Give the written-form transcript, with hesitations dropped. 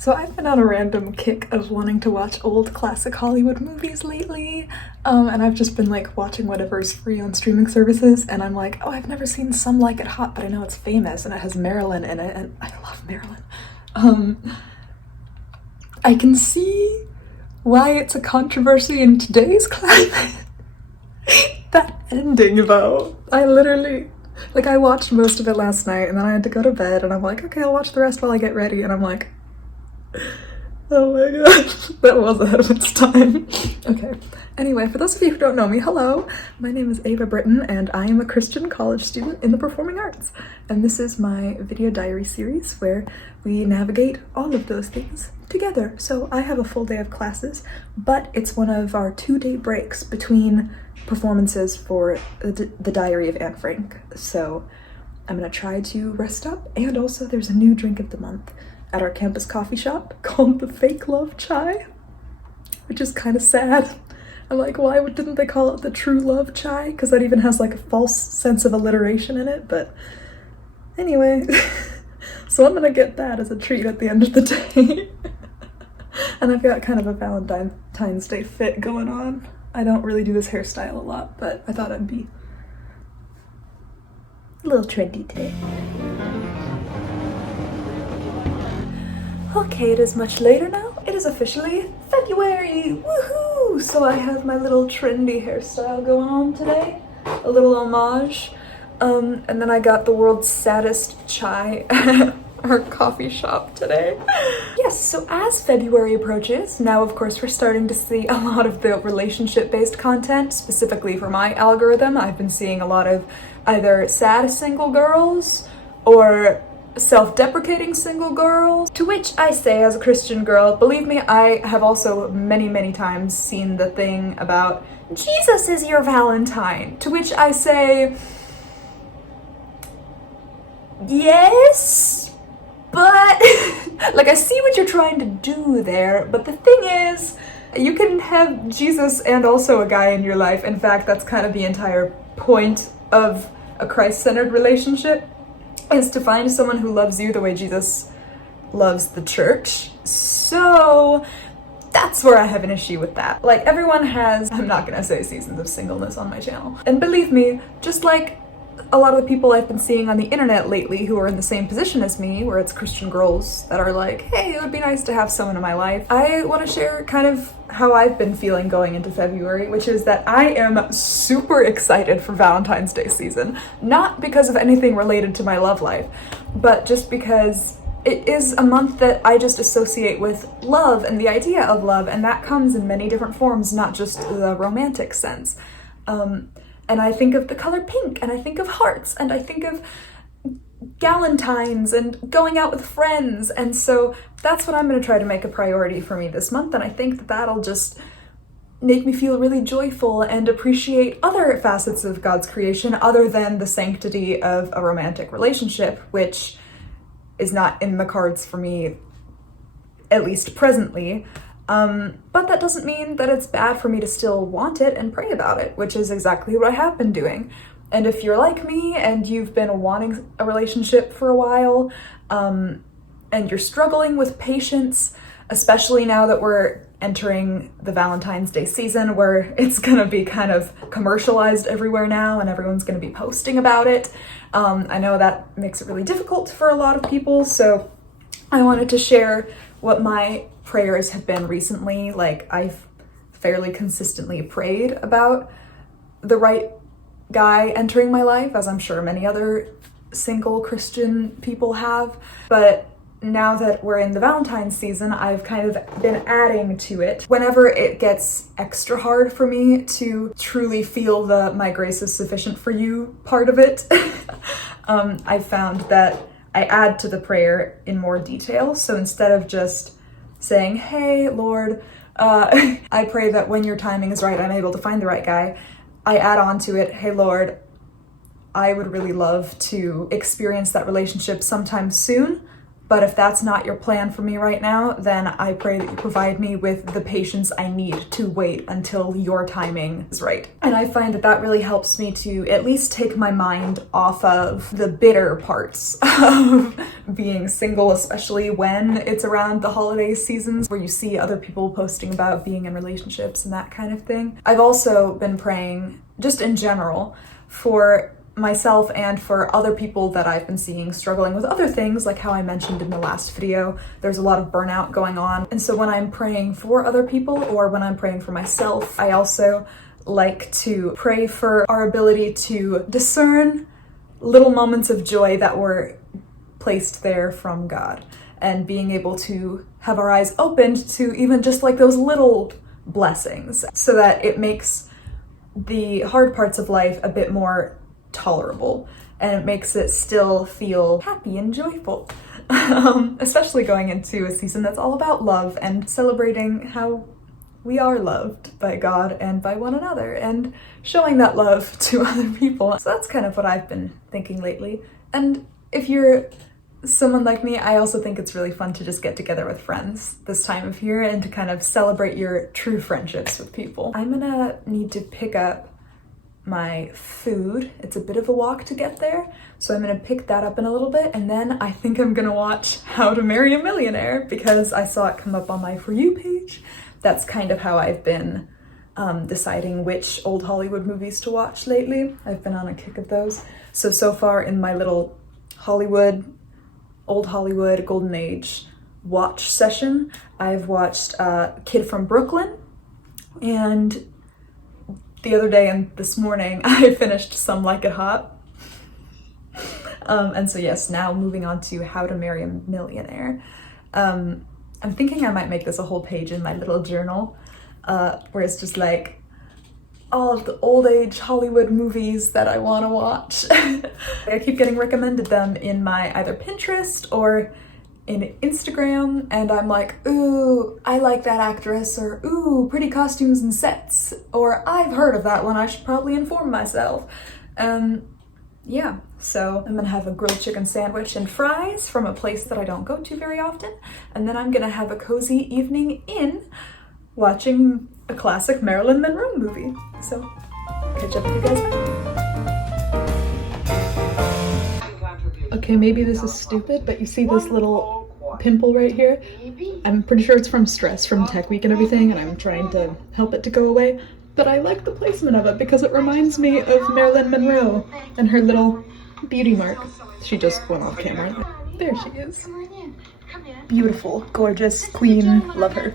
So I've been on a random kick of wanting to watch old classic Hollywood movies lately, and I've just been like watching whatever's free on streaming services, and I'm like, oh, I've never seen Some Like It Hot, but I know it's famous, and it has Marilyn in it, and I love Marilyn. I can see why it's a controversy in today's climate. That ending, though, I watched most of it last night, and then I had to go to bed, and I'm like, okay, I'll watch the rest while I get ready, and I'm like, oh my gosh, that was ahead of its time. Okay, anyway, for those of you who don't know me, hello, my name is Ava Britton, and I am a Christian college student in the performing arts, and this is my video diary series where we navigate all of those things together. So I have a full day of classes, but it's one of our 2-day breaks between performances for the Diary of Anne Frank, so I'm gonna try to rest up, and also there's a new drink of the month at our campus coffee shop called the Fake Love Chai, which is kind of sad. I'm like, why didn't they call it the True Love Chai? Because that even has like a false sense of alliteration in it, but anyway. So I'm gonna get that as a treat at the end of the day. And I've got kind of a Valentine's Day fit going on. I don't really do this hairstyle a lot, but I thought I'd be a little trendy today. Okay, it is much later now. It is officially February, woohoo! So I have my little trendy hairstyle going on today, a little homage. And then I got the world's saddest chai at our coffee shop today. Yes, so as February approaches, now of course we're starting to see a lot of the relationship-based content, specifically for my algorithm. I've been seeing a lot of either sad single girls or self-deprecating single girls, to which I say as a Christian girl, believe me, I have also many times seen the thing about Jesus is your Valentine, to which I say, yes, but like I see what you're trying to do there, but the thing is, you can have Jesus and also a guy in your life. In fact, that's kind of the entire point of a Christ-centered relationship, is to find someone who loves you the way Jesus loves the church. So that's where I have an issue with that. Like, everyone has, I'm not gonna say seasons of singleness on my channel. And believe me, just like a lot of the people I've been seeing on the internet lately who are in the same position as me, where it's Christian girls that are like, hey, it would be nice to have someone in my life, I want to share kind of how I've been feeling going into February, which is that I am super excited for Valentine's Day season. Not because of anything related to my love life, but just because it is a month that I just associate with love and the idea of love, and that comes in many different forms, not just the romantic sense. And I think of the color pink, and I think of hearts, and I think of galentines and going out with friends, and so that's what I'm going to try to make a priority for me this month, and I think that that'll just make me feel really joyful and appreciate other facets of God's creation other than the sanctity of a romantic relationship, which is not in the cards for me, at least presently. But that doesn't mean that it's bad for me to still want it and pray about it, which is exactly what I have been doing. And if you're like me and you've been wanting a relationship for a while, and you're struggling with patience, especially now that we're entering the Valentine's Day season where it's gonna be kind of commercialized everywhere now and everyone's gonna be posting about it. I know that makes it really difficult for a lot of people, so I wanted to share what my prayers have been recently. Like, I've fairly consistently prayed about the right guy entering my life, as I'm sure many other single Christian people have. But now that we're in the Valentine's season, I've kind of been adding to it. Whenever it gets extra hard for me to truly feel the "my grace is sufficient for you" part of it, I've found that I add to the prayer in more detail. So instead of just saying, hey, Lord, I pray that when your timing is right, I'm able to find the right guy, I add on to it, hey, Lord, I would really love to experience that relationship sometime soon, But if that's not your plan for me right now, then I pray that you provide me with the patience I need to wait until your timing is right. And I find that that really helps me to at least take my mind off of the bitter parts of being single, especially when it's around the holiday seasons where you see other people posting about being in relationships and that kind of thing. I've also been praying, just in general, for myself and for other people that I've been seeing struggling with other things, like how I mentioned in the last video. There's a lot of burnout going on. And so when I'm praying for other people or when I'm praying for myself, I also like to pray for our ability to discern little moments of joy that were placed there from God, and being able to have our eyes opened to even just like those little blessings, so that it makes the hard parts of life a bit more tolerable, and it makes it still feel happy and joyful. Especially going into a season that's all about love and celebrating how we are loved by God and by one another, and showing that love to other people. So that's kind of what I've been thinking lately. And if you're someone like me, I also think it's really fun to just get together with friends this time of year and to kind of celebrate your true friendships with people. I'm gonna need to pick up my food. It's a bit of a walk to get there, so I'm gonna pick that up in a little bit, and then I think I'm gonna watch How to Marry a Millionaire because I saw it come up on my For You page. That's kind of how I've been deciding which old Hollywood movies to watch lately. I've been on a kick of those. So far in my little old Hollywood Golden Age watch session, I've watched Kid from Brooklyn, and the other day and this morning I finished Some Like It Hot. And so yes, now moving on to How to Marry a Millionaire. I'm thinking I might make this a whole page in my little journal, where it's just like all of the old age Hollywood movies that I want to watch. I keep getting recommended them in my either Pinterest or in Instagram, and I'm like, ooh, I like that actress, or ooh, pretty costumes and sets, or I've heard of that one, I should probably inform myself. Yeah, so I'm gonna have a grilled chicken sandwich and fries from a place that I don't go to very often, and then I'm gonna have a cozy evening in watching a classic Marilyn Monroe movie. So, catch up with you guys later. Okay, maybe this is stupid, but you see this little pimple right here? I'm pretty sure it's from stress from Tech Week and everything, and I'm trying to help it to go away. But I like the placement of it because it reminds me of Marilyn Monroe and her little beauty mark. She just went off camera. There she is. Beautiful, gorgeous, queen, love her.